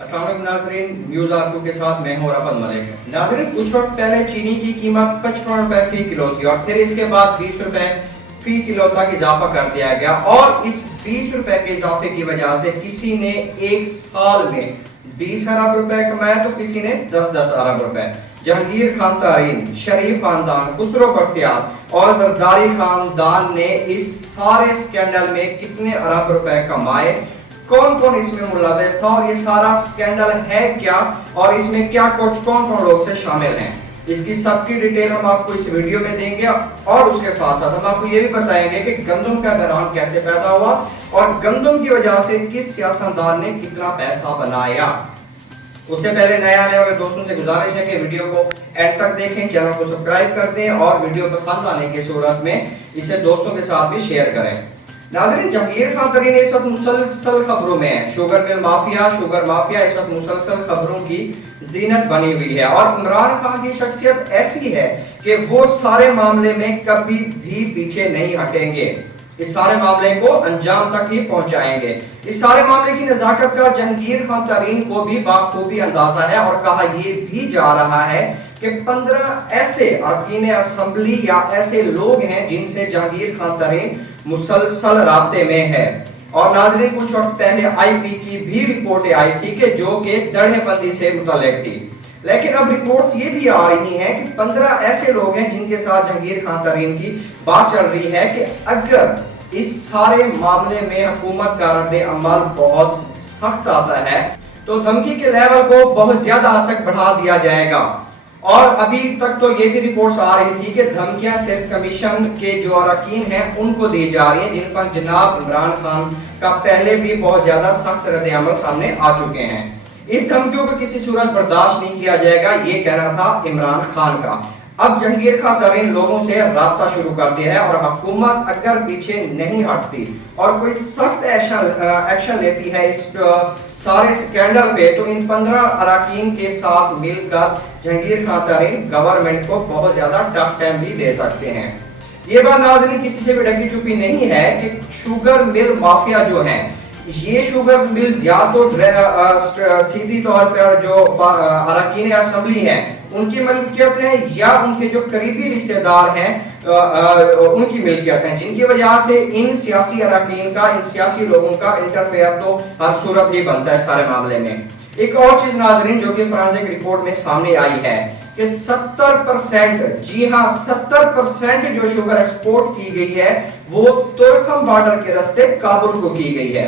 अस्सलाम वालेकुम नाज़रीन, न्यूज़ R2 के साथ मैं हूं रफ़त मलिक। नाज़रीन, कुछ वक्त पहले चीनी की कीमत 55 रुपए फी किलो थी और फिर इसके बाद 20 रुपए फी किलो तक इजाफा कर दिया गया और इस 20 रुपए के इजाफे की वजह से किसी ने एक साल में 20 अरब रुपए कमाए तो किसी ने 10-10 अरब रुपए। जहांगीर खान तारीन, शरीफ खानदान, खुसरो बख्तियार और जरदारी खानदान ने इस सारे स्कैंडल में कितने अरब रुपए कमाए, कौन कौन इसमें मुलव्वस था और ये सारा स्कैंडल है क्या और इसमें क्या कुछ कौन कौन लोग से शामिल हैं, इसकी सबकी डिटेल हम आपको इस वीडियो में देंगे। और उसके साथ साथ हम आपको ये भी बताएंगे कि गंदम का बहरान कैसे पैदा हुआ और गंदम की वजह से किस सियासतदान ने कितना पैसा बनाया। उससे पहले नए आने वाले दोस्तों से गुजारिश है कि वीडियो को एंड तक देखें, चैनल को सब्सक्राइब कर दें और वीडियो पसंद आने की सूरत में इसे दोस्तों के साथ भी शेयर करें। नाज़रीन, जहांगीर खान तरीन इस वक्त मुसलसल खबरों में है। शुगर माफिया इस वक्त मुसलसल खबरों की जीनत बनी हुई है और इमरान खान की शख्सियत ऐसी है कि वो सारे मामले में कभी भी पीछे नहीं हटेंगे, इस सारे मामले को अंजाम तक ही पहुंचाएंगे। इस सारे मामले की नजाकत का जहांगीर खान तरीन को भी बाखूबी अंदाजा है और कहा ये भी जा रहा है कि 15 ऐसे अरकान असेंबली या ऐसे लोग हैं जिनसे जहांगीर खान तरीन मुसलसल राब्ते में है। और नाज़रीन, कुछ वक्त पहले आईपी की भी रिपोर्टें आई थी कि जो कि दड़ेबंदी से मुतल्लिक थी, लेकिन अब रिपोर्ट्स ये भी आ रही हैं कि 15 ऐसे लोग हैं जिनके साथ जहांगीर खान तरीन की बात चल रही है कि अगर इस सारे मामले में हुकूमत का रद्द-ए-अमल बहुत सख्त आता है तो धमकी के लेवल को बहुत ज्यादा हद तक बढ़ा दिया जाएगा। और अभी तक तो ये भी रिपोर्ट्स आ रही थी कि धमकियां सिर्फ कमीशन के जो अरकान हैं उनको दी जा रही हैं, जिन पर जनाब इमरान खान का पहले भी बहुत ज्यादा सख्त रद्द-ए-अमल सामने आ चुके हैं। इस धमकियों को किसी सूरत बर्दाश्त नहीं किया जाएगा, ये कहना था इमरान खान का। अब जहांगीर खान तरीन लोगों से राब्ता शुरू कर दिया है और हुकूमत अगर पीछे नहीं हटती और कोई सख्त एक्शन लेती है इस सारे स्कैंडल पे तो इन 15 अरकान के साथ मिलकर जहांगीर खान तरीन गवर्नमेंट को बहुत ज्यादा टफ टाइम भी दे सकते हैं। ये बात नाज़रीन किसी से भी ढकी छुपी नहीं है कि शुगर मिल माफिया जो है, ये शुगर मिल्स या तो सीधी तौर पर जो अरकान असेंबली हैं उनकी मिल्कियत है या उनके जो करीबी रिश्तेदार हैं उनकी मिल्कियत है, जिनकी वजह से इन सियासी अरकान का, इन सियासी लोगों का इंटरफेयर तो हर सूरत ही बनता है सारे मामले में। एक और चीज नाज़रीन जो कि फोरेंसिक रिपोर्ट में सामने आई है कि 70%, जी हाँ 70% जो शुगर एक्सपोर्ट की गई है वो तुर्कम बॉर्डर के रास्ते काबुल को की गई है।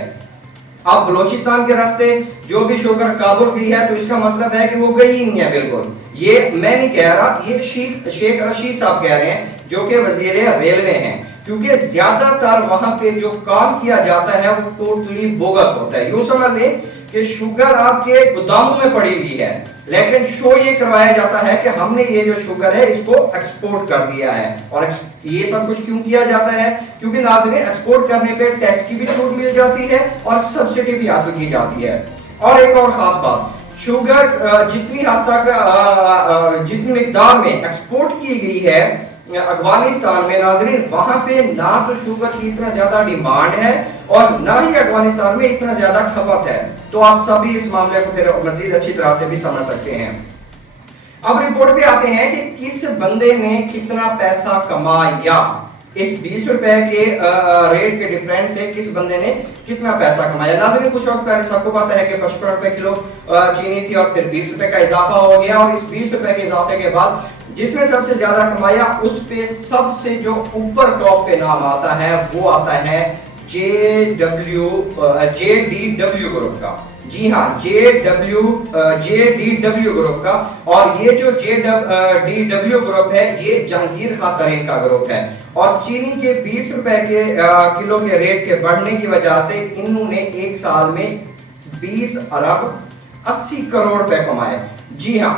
अब बलोचिस्तान के रास्ते जो भी शुगर काबुल गई है तो इसका मतलब है कि वो गई ही नहीं है बिल्कुल। ये मैं नहीं कह रहा, ये शेख रशीद साहब कह रहे हैं जो कि वजीर रेलवे हैं, क्योंकि ज्यादातर वहां पे जो काम किया जाता है वो टोटली बोगस होता है। यूं समझ लें कि शुगर आपके गोदामों में पड़ी हुई है, लेकिन शो ये करवाया जाता है कि हमने ये जो शुगर है इसको एक्सपोर्ट कर दिया है। और ये सब कुछ क्यों किया जाता है? क्योंकि नाज़रीन एक्सपोर्ट करने पे टैक्स की भी छूट मिल जाती है और सब्सिडी भी हासिल की जाती है। और एक और खास बात, शुगर जितनी हद तक जितनी मिकदार में एक्सपोर्ट की गई है अफगानिस्तान में, नाज़रीन वहां पे ना तो शुगर की इतना ज्यादा डिमांड है और ना ही अफगानिस्तान में इतना ज्यादा खपत है। तो आप सभी इस मामले को फिर मजीद अच्छी तरह से भी समझ सकते हैं। अब रिपोर्ट पे आते हैं कि किस बंदे ने कितना पैसा कमाया, इस 20 रुपए के रेट के डिफरेंस से किस बंदे ने कितना पैसा कमाया। नाज़रीन, कुछ वक्त पहले सबको पता है कि 55 रुपए किलो चीनी थी और फिर 20 रुपए का इजाफा हो गया और इस 20 रुपए के इजाफे के बाद जिसने सबसे ज्यादा कमाया उस पे सबसे जो ऊपर टॉप पे नाम आता है वो आता है जेडीडब्ल्यू ग्रुप का। जी हाँ, जेडीडब्ल्यू ग्रुप का। और ये जो जेडीडब्ल्यू ग्रुप है ये जहांगीर खान तरीन का ग्रुप है और चीनी के 20 रुपए के किलो के रेट के बढ़ने की वजह से इन्होंने एक साल में 20 अरब 80 करोड़ रुपए कमाए। जी हाँ,